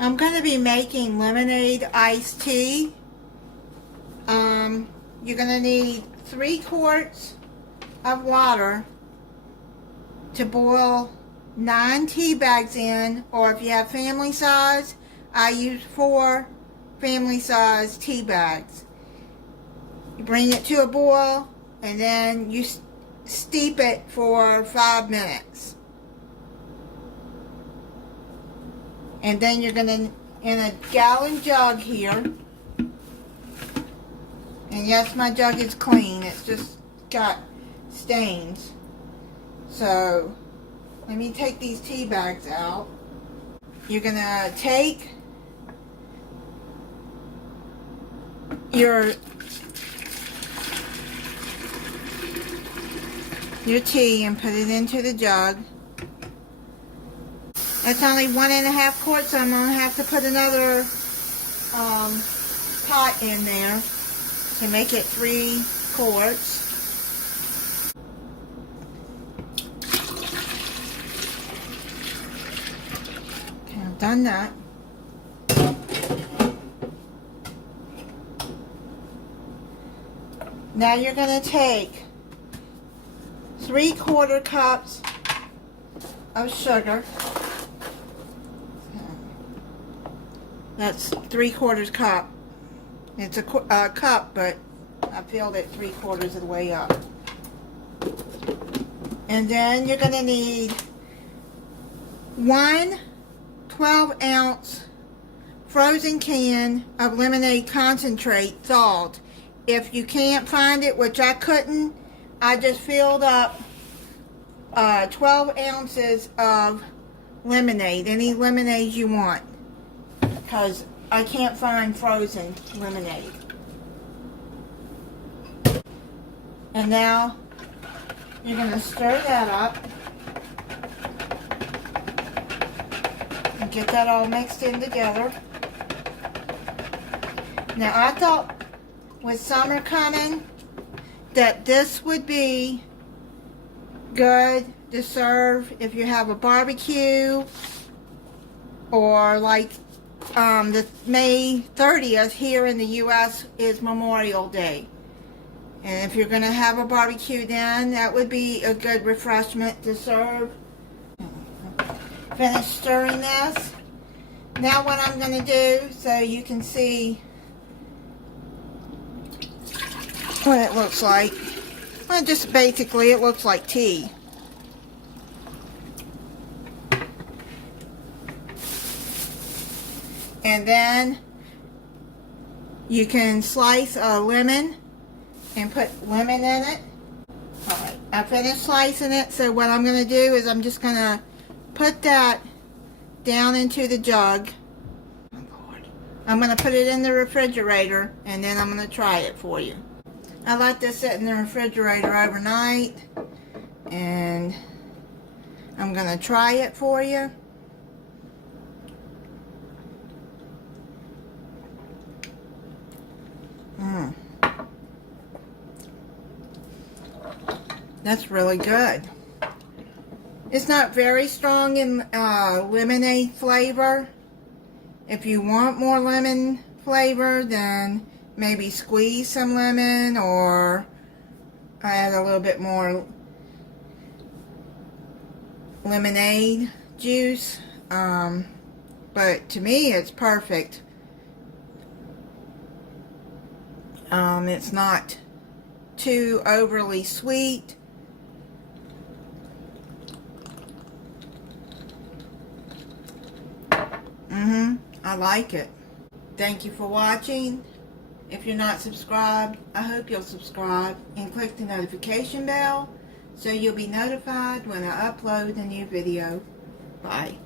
I'm going to be making lemonade iced tea. You're going to need 3 quarts of water to boil 9 tea bags in, or if you have family size, I use 4 family size tea bags. You bring it to a boil and then you steep it for 5 minutes. And then you're going to, in a gallon jug here, and yes, my jug is clean, it's just got stains. So, let me take these tea bags out. You're going to take your tea and put it into the jug. That's only 1.5 quarts, so I'm going to have to put another pot in there to make it 3 quarts. Okay, I've done that. Now you're going to take 3/4 cups of sugar. That's 3/4 cup. It's a cup, but I filled it 3/4 of the way up. And then you're going to need 1 12-ounce frozen can of lemonade concentrate thawed. If you can't find it, which I couldn't, I just filled up 12 ounces of lemonade, any lemonade you want, because I can't find frozen lemonade. And now you're going to stir that up and get that all mixed in together. Now I thought with summer coming that this would be good to serve if you have a barbecue, or like the May 30th here in the US is Memorial Day, and if you're going to have a barbecue then, that would be a good refreshment to serve. Finish stirring this. Now what I'm going to do, so you can see what it looks like. Well, just basically it looks like tea. And then you can slice a lemon and put lemon in it. Alright, I finished slicing it, so what I'm going to do is I'm just going to put that down into the jug. Oh Lord. I'm going to put it in the refrigerator and then I'm going to try it for you. I let this sit in the refrigerator overnight, and I'm going to try it for you. That's really good. It's not very strong in lemonade flavor. If you want more lemon flavor, then maybe squeeze some lemon or add a little bit more lemonade juice. But to me, it's perfect. It's not too overly sweet. I like it. Thank you for watching. If you're not subscribed, I hope you'll subscribe and click the notification bell so you'll be notified when I upload a new video. Bye.